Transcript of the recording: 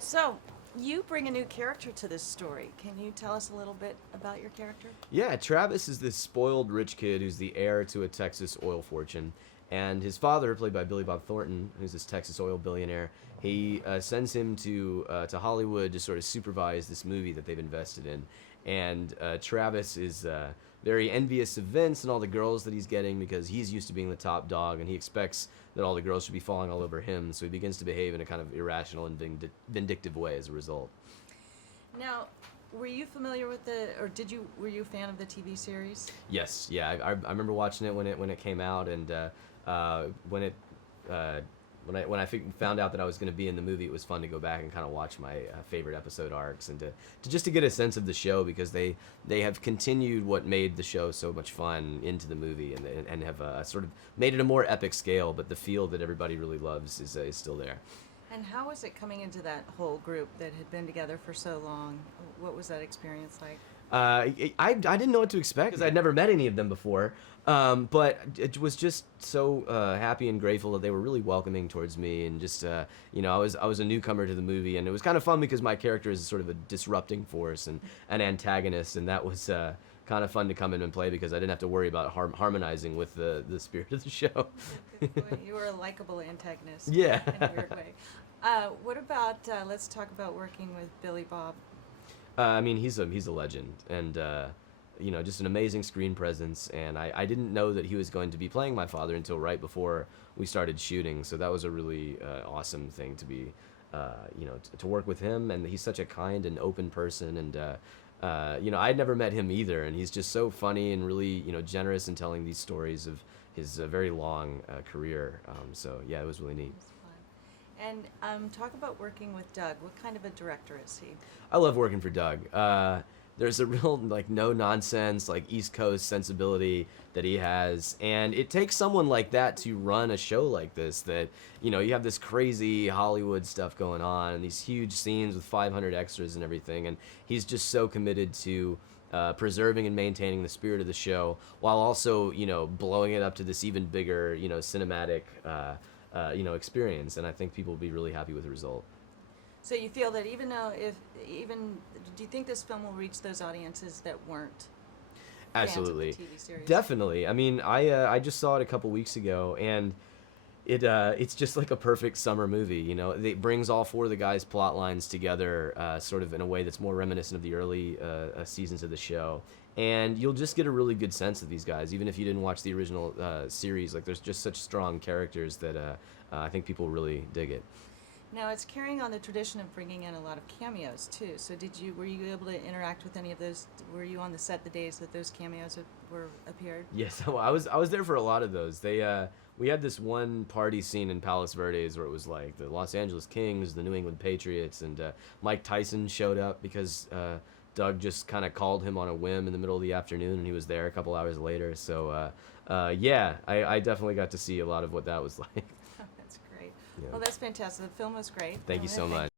So, you bring a new character to this story. Can you tell us a little bit about your character? Yeah, Travis is this spoiled rich kid who's the heir to a Texas oil fortune. And his father, played by Billy Bob Thornton, who's this Texas oil billionaire, he sends him to Hollywood to sort of supervise this movie that they've invested in. And Travis is very envious of Vince and all the girls that he's getting because he's used to being the top dog, and he expects that all the girls should be falling all over him. So he begins to behave in a kind of irrational and vindictive way as a result. Now, were you familiar with were you a fan of the TV series? Yes, yeah, I remember watching it when it came out, and when I found out that I was going to be in the movie, it was fun to go back and kind of watch my favorite episode arcs and to get a sense of the show, because they have continued what made the show so much fun into the movie, and have sort of made it a more epic scale, but the feel that everybody really loves is still there. And how was it coming into that whole group that had been together for so long? What was that experience like? I didn't know what to expect because I'd never met any of them before, but it was just so happy and grateful that they were really welcoming towards me, and just I was a newcomer to the movie, and it was kind of fun because my character is sort of a disrupting force and an antagonist, and that was kind of fun to come in and play because I didn't have to worry about harmonizing with the spirit of the show. Good point. You were a likable antagonist. Yeah. In a weird way. What about let's talk about working with Billy Bob. I mean, he's a legend, and just an amazing screen presence. And I didn't know that he was going to be playing my father until right before we started shooting. So that was a really awesome thing to be, to work with him. And he's such a kind and open person. And I'd never met him either. And he's just so funny and really generous in telling these stories of his very long career. So yeah, it was really neat. And talk about working with Doug. What kind of a director is he? I love working for Doug. There's a real no nonsense East Coast sensibility that he has, and it takes someone like that to run a show like this. That you have this crazy Hollywood stuff going on, and these huge scenes with 500 extras and everything, and he's just so committed to preserving and maintaining the spirit of the show while also blowing it up to this even bigger cinematic experience, and I think people will be really happy with the result. So you feel that do you think this film will reach those audiences that weren't Absolutely. fans of the TV series? Definitely. I mean, I just saw it a couple weeks ago, and it's just like a perfect summer movie. It brings all four of the guys' plot lines together, sort of in a way that's more reminiscent of the early seasons of the show. And you'll just get a really good sense of these guys, even if you didn't watch the original series. There's just such strong characters that I think people really dig it. Now, it's carrying on the tradition of bringing in a lot of cameos, too. So were you able to interact with any of those? Were you on the set the days that those cameos appeared? Yes, I was there for a lot of those. We had this one party scene in Palos Verdes where it was like the Los Angeles Kings, the New England Patriots, and Mike Tyson showed up because Doug just kind of called him on a whim in the middle of the afternoon, and he was there a couple hours later. So, I definitely got to see a lot of what that was like. That's great. Yeah. Well, that's fantastic. The film was great. Thank you so much.